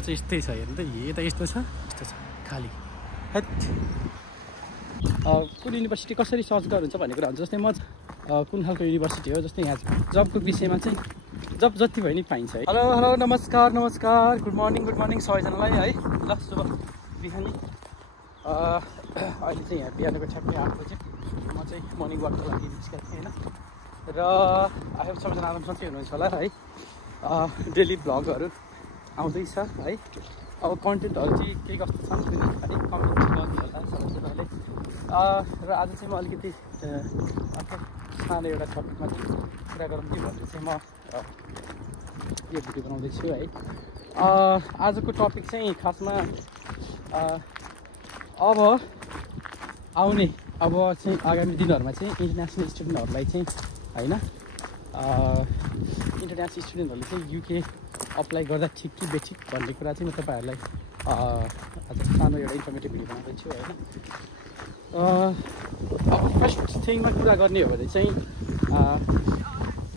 चाहिँ यस्तै छ हेर्नु त यता यस्तो छ खाली हैट कुन युनिभर्सिटी कसरी सर्च गर्नुहुन्छ भन्ने कुरा हुन्छ जस्तै म कुन खालको युनिभर्सिटी हो जस्तै यहाँ जबको विषयमा चाहिँ जब जति भयो नि पाइन्छ है हेलो नमस्कार गुड मर्निङ सबैजनालाई है ल शुभ बिहानी अहिले चाहिँ यहाँ बिहानको ठ्याक्कै 8 बजे म चाहिँ मर्निङ वाकको लागि निस्केको थिएँ होइन र आई होप सबैजना आरामसँगै हुनुहुन्छ होला है डेली भ्लगहरू आउँदैछ है अब कन्टेन्टहरू चाहिँ के कस्तो छन् है कमेन्ट गर्नु होला सबैजनाले र आज चाहिँ म अलिकति सानो एउटा टपिकमा चाहिँ कुरा गरौँ कि भनेर चाहिँ म यो भिडियो बनाउँदैछु है आजको टपिक चाहिँ खासमा अब चाहिँ आगामी दिनहरूमा चाहिँ इन्टरनेसनल स्टुडेन्टहरूलाई चाहिँ होइन इन्टरनेसनल स्टुडेन्टहरूले चाहिँ युके अप्लाई गर्दा ठिक कि बेठिक भन्ने कुरा चाहिँ म तपाईँहरूलाई आज सानो एउटा इन्फर्मेटिभ भिडियो बनाउँदैछु होइन अब फर्स्ट थिङमा कुरा गर्ने हो भने चाहिँ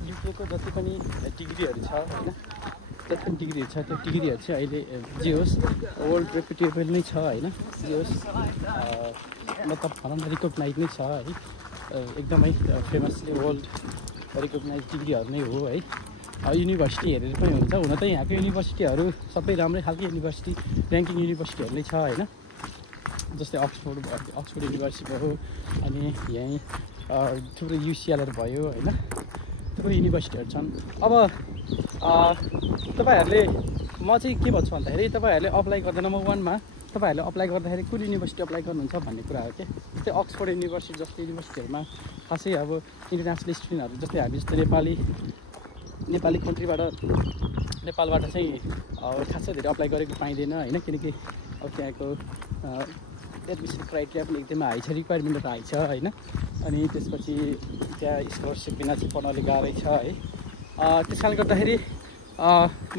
युकेको जति पनि डिग्रीहरू छ होइन जति पनि डिग्रीहरू छ त्यो डिग्रीहरू चाहिँ अहिले जे होस् वर्ल्ड रेपुटेबल नै छ होइन जे होस् मतलब भनौँ न रिकगनाइज नै छ है एकदमै फेमसली वर्ल्ड रिकगनाइज डिग्रीहरू नै हो है युनिभर्सिटी हेरेर पनि हुन्छ हुन त यहाँको युनिभर्सिटीहरू सबै राम्रै खालको युनिभर्सिटी ऱ्याङ्किङ युनिभर्सिटीहरू नै छ होइन जस्तै अक्सफोर्ड युनिभर्सिटी भयो अनि यहीँ थुप्रो युसिएलहरू भयो होइन थुप्रो युनिभर्सिटीहरू छन् अब तपाईँहरूले म चाहिँ के भन्छु भन्दाखेरि तपाईँहरूले अप्लाई गर्दा नम्बर 1 मा तपाईँहरूले अप्लाई गर्दाखेरि कुन युनिभर्सिटी अप्लाई गर्नुहुन्छ भन्ने कुरा हो क्या जस्तै अक्सफोर्ड युनिभर्सिटी जस्तो युनिभर्सिटीहरूमा खासै अब इन्टरनेसनल स्टुडेन्टहरू जस्तै हामी जस्तै नेपाली कन्ट्रीबाट नेपालबाट चाहिँ खासै धेरै अप्लाई गरेको पाइँदैन होइन किनकि अब त्यहाँको एडमिसन क्राइटेरिया पनि एकदमै हाई छ रिक्वायरमेन्टहरू हाई छ होइन अनि त्यसपछि त्यहाँ स्कलरसिप बिना चाहिँ पढ्नले गाह्रै छ है त्यस कारणले गर्दाखेरि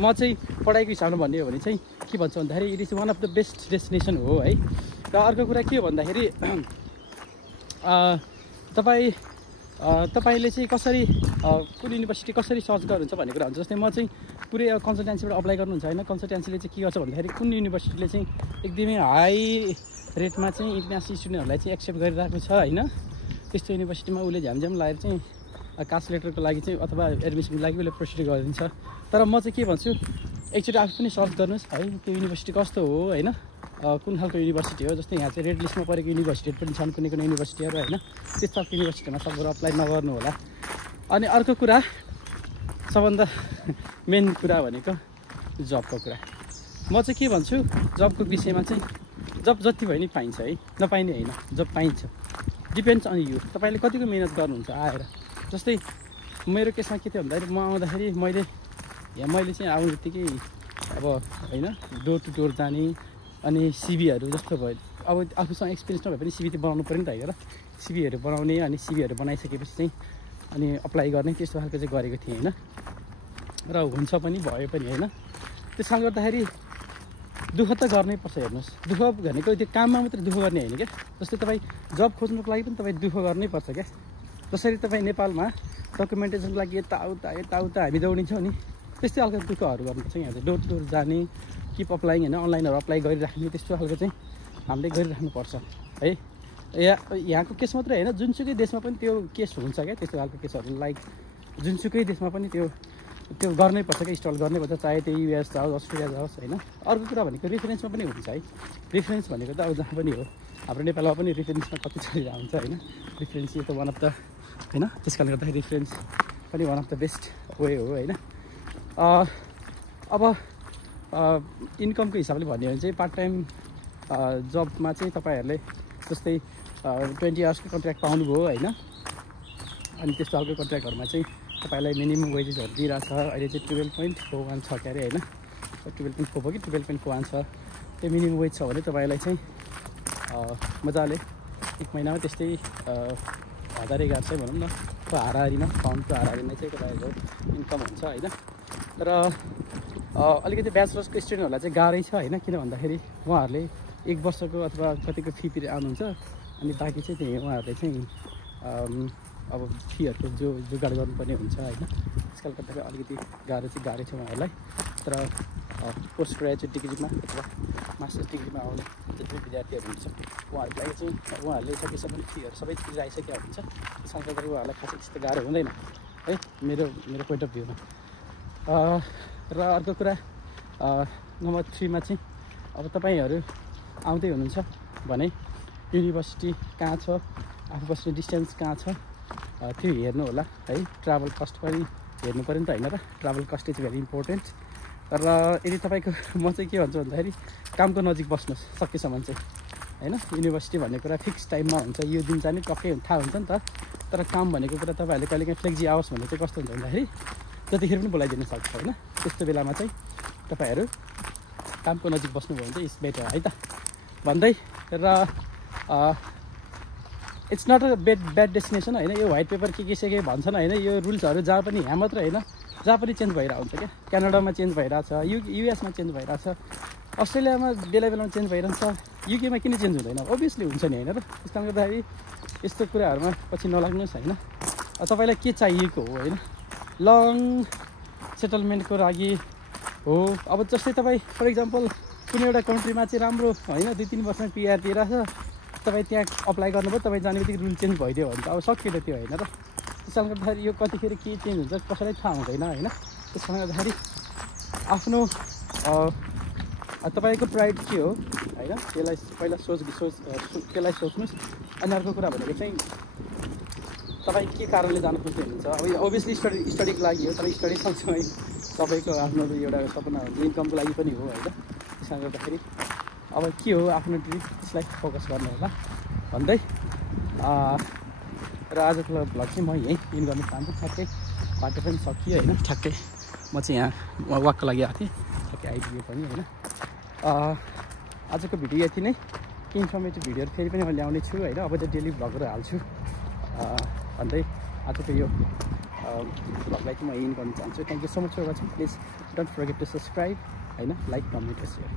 म चाहिँ पढाइको हिसाबमा भन्ने हो भने चाहिँ के भन्छु भन्दाखेरि it is one of the best destination हो है र अर्को कुरा के हो भन्दाखेरि तपाईँले चाहिँ कसरी कुन युनिभर्सिटी कसरी सर्च गर्नुहुन्छ भन्ने कुरा हुन्छ जस्तै म चाहिँ पुरै कन्सल्टेन्सीबाट अप्लाई गर्नुहुन्छ होइन कन्सल्टेन्सीले चाहिँ के गर्छ भन्दाखेरि कुन युनिभर्सिटीले चाहिँ एकदमै हाई रेटमा चाहिँ इन्टरनेसनल स्टुडेन्टहरूलाई चाहिँ एक्सेप्ट गरिरहेको छ होइन त्यस्तो युनिभर्सिटीमा उसले झ्यामझ्याम लगाएर चाहिँ कास्ट लेटरको लागि चाहिँ अथवा एडमिसनको लागि उसले प्रोसिड गरिदिन्छ तर म चाहिँ के भन्छु एकचोटि आफू पनि सर्च गर्नुहोस् है त्यो युनिभर्सिटी कस्तो हो होइन कुन खालको युनिभर्सिटी हो जस्तै यहाँ चाहिँ रेड लिस्टमा परेको युनिभर्सिटीहरू पनि छन् कुनै युनिभर्सिटीहरू होइन त्यस्तो खालको युनिभर्सिटीमा सबैबाट अप्लाई नगर्नु होला अनि अर्को कुरा सबभन्दा मेन कुरा भनेको जबको कुरा म चाहिँ के भन्छु जबको विषयमा चाहिँ जब जति भयो नि पाइन्छ है नपाइने होइन जब पाइन्छ डिपेन्ड्स अन यु तपाईँले कतिको मिहिनेत गर्नुहुन्छ आएर जस्तै मेरो केसमा के थियो भन्दाखेरि म आउँदाखेरि मैले चाहिँ आउने बित्तिकै अब होइन डोर टु डोर जाने अनि सिभीहरू जस्तो भयो अब आफूसँग एक्सपिरियन्स नभए पनि सिभी त बनाउनु पऱ्यो नि त होइन सिभीहरू बनाउने अनि सिभीहरू बनाइसकेपछि चाहिँ अनि अप्लाई गर्ने त्यस्तो खालको चाहिँ गरेको थिएँ होइन र हुन्छ पनि भयो पनि होइन त्यस कारणले गर्दाखेरि दुःख त गर्नै पर्छ हेर्नुहोस् दुःख भनेको त्यो काममा मात्रै दुःख गर्ने होइन क्या जस्तै तपाईँ जब खोज्नुको लागि पनि तपाईँ दुःख गर्नै पर्छ क्या जसरी तपाईँ नेपालमा डकुमेन्टेसनको लागि यताउता हामी दौडिन्छौँ नि त्यस्तै खालको दुःखहरू गर्नुपर्छ यहाँ चाहिँ डोर टु डोर जाने किप अप्लाइङ होइन अनलाइनहरू अप्लाई गरिराख्ने त्यस्तो खालको चाहिँ हामीले गरिराख्नुपर्छ है यहाँको केस मात्रै होइन जुनसुकै देशमा पनि त्यो केस हुन्छ क्या त्यस्तो खालको केसहरू लाइक जुनसुकै देशमा पनि त्यो गर्नैपर्छ क्या इन्स्टल गर्नैपर्छ चाहे त्यो युएस जाओस् अस्ट्रेलिया जाओस् होइन अर्को कुरा भनेको रिफरेन्समा पनि हुन्छ है रिफरेन्स भनेको त अब जहाँ पनि हो हाम्रो नेपालमा पनि रिफरेन्समा कति चलिरहेको हुन्छ होइन रिफरेन्स यो त वान अफ द होइन त्यस कारणले गर्दाखेरि रिफरेन्स पनि one of the best way हो होइन अब इन्कमको हिसाबले भन्यो भने चाहिँ पार्ट टाइम जबमा चाहिँ तपाईँहरूले जस्तै 20 आवर्सको कन्ट्र्याक्ट पाउनुभयो होइन अनि त्यस्तो खालको कन्ट्र्याक्टहरूमा चाहिँ तपाईँलाई मिनिमम वेजेसहरू दिइरहेको छ अहिले चाहिँ 12.41 छ क्यारे होइन 12.4 भयो कि 12.41 छ त्यो मिनिमम वेज छ भने तपाईँलाई चाहिँ मजाले एक महिनामा त्यस्तै 1000-1100 भनौँ न त्यो हाराहारीमा पाउन्डको हाराहारीमा चाहिँ तपाईँहरूको इन्कम हुन्छ होइन र अलिकति ब्याचलर्सको स्टुडेन्टहरूलाई चाहिँ गाह्रै छ होइन किन भन्दाखेरि उहाँहरूले 1 वर्षको अथवा कतिको फी पिरियड आउनुहुन्छ अनि बाँकी चाहिँ त्यही उहाँहरूले चाहिँ अब फीहरूको जुगाड गर्नुपर्ने हुन्छ होइन त्यसकारण गर्दाखेरि अलिकति गाह्रो छ उहाँहरूलाई तर पोस्ट ग्रेजुएट डिग्रीमा अथवा मास्टर्स डिग्रीमा आउने जति पनि विद्यार्थीहरू हुन्छ उहाँहरूलाई चाहिँ उहाँहरूले सकेसम्म फीहरू सबै तिरिआइसकेका हुन्छ त्यसले गर्दाखेरि उहाँहरूलाई खासै त्यस्तो गाह्रो हुँदैन है मेरो पोइन्ट अफ भ्यूमा। र अर्को कुरा नम्बर 3 मा चाहिँ अब तपाईँहरू आउँदै हुनुहुन्छ भने युनिभर्सिटी कहाँ छ, आफू बस्ने डिस्टेन्स कहाँ छ त्यो हेर्नु होला है। ट्राभल कस्ट पनि हेर्नु पऱ्यो नि त होइन र, travel cost is very important. र यदि तपाईँको म चाहिँ के भन्छु भन्दाखेरि कामको नजिक बस्नुहोस् सकेसम्म चाहिँ होइन। युनिभर्सिटी भन्ने कुरा फिक्स टाइममा हुन्छ, यो दिन चाहिँ टक्कै थाहा हुन्छ नि त। तर काम भनेको कुरा तपाईँहरूले कहिलेकाहीँ फ्लेक्जी आओस् भने चाहिँ कस्तो हुन्छ भन्दाखेरि जतिखेर पनि बोलाइदिनु सक्छ होइन। त्यस्तो बेलामा चाहिँ तपाईँहरू कामको नजिक बस्नुभयो भने चाहिँ इट्स बेटर है त भन्दै। र it's not a bad destination होइन। यो व्हाइट पेपर के भन्छन् होइन, यो रुल्सहरू जहाँ पनि यहाँ मात्र होइन जहाँ पनि चेन्ज भइरहेको हुन्छ क्या। क्यानाडामा चेन्ज भइरहेछ, युएसमा चेन्ज भइरहेछ, अस्ट्रेलियामा बेला चेन्ज भइरहन्छ, युकेमा किन चेन्ज हुँदैन? ओभियसली हुन्छ नि होइन र। त्यस कारणले गर्दाखेरि यस्तो कुराहरूमा पछि नलाग्नुहोस् होइन। तपाईँलाई के चाहिएको हो होइन, लङ सेटलमेन्टको लागि हो। अब जस्तै तपाईँ फर इक्जाम्पल कुनै एउटा कन्ट्रीमा चाहिँ राम्रो होइन 2-3 वर्षमा पिआर दिइरहेछ, तपाईँ त्यहाँ अप्लाई गर्नुभयो, तपाईँ जाने बित्तिकै रुल चेन्ज भइदियो भने त अब सकियो त त्यो होइन र। त्यस कारणले गर्दाखेरि यो कतिखेर के चेन्ज हुन्छ कसैलाई थाहा हुँदैन होइन। त्यस कारणले गर्दाखेरि आफ्नो तपाईँको प्राइड के हो होइन त्यसलाई पहिला त्यसलाई सोच्नुहोस्। अनि अर्को कुरा भनेको चाहिँ तपाईँ के कारणले जानु खोज्दै हुनुहुन्छ। अब ओभियसली स्टडीको लागि हो, तर स्टडी सँगसँगै तपाईँको आफ्नो एउटा सपना हुन्छ, इन्कमको लागि पनि हो होइन। त्यसले गर्दाखेरि अब के हो आफ्नो ड्रिम त्यसलाई फोकस गर्नु होला भन्दै। र आजको भ्लग चाहिँ म यहीँ इन गर्न चाहन्छु। ठ्याक्कै बाटो पनि सकियो होइन, ठ्याक्कै म चाहिँ यहाँ वाकको लागि आएको थिएँ, ठ्याक्कै आइपुगेँ पनि होइन। आजको भिडियो यति नै। केही इन्फर्मेटिभ भिडियोहरू फेरि पनि म ल्याउने छु होइन। अब चाहिँ डेली भ्लगहरू हाल्छु भन्दै आजको यो भ्लगलाई चाहिँ म इन गर्न चाहन्छु। Thank you so much for watching. Please don't forget to subscribe होइन, लाइक, कमेन्ट, सेयर।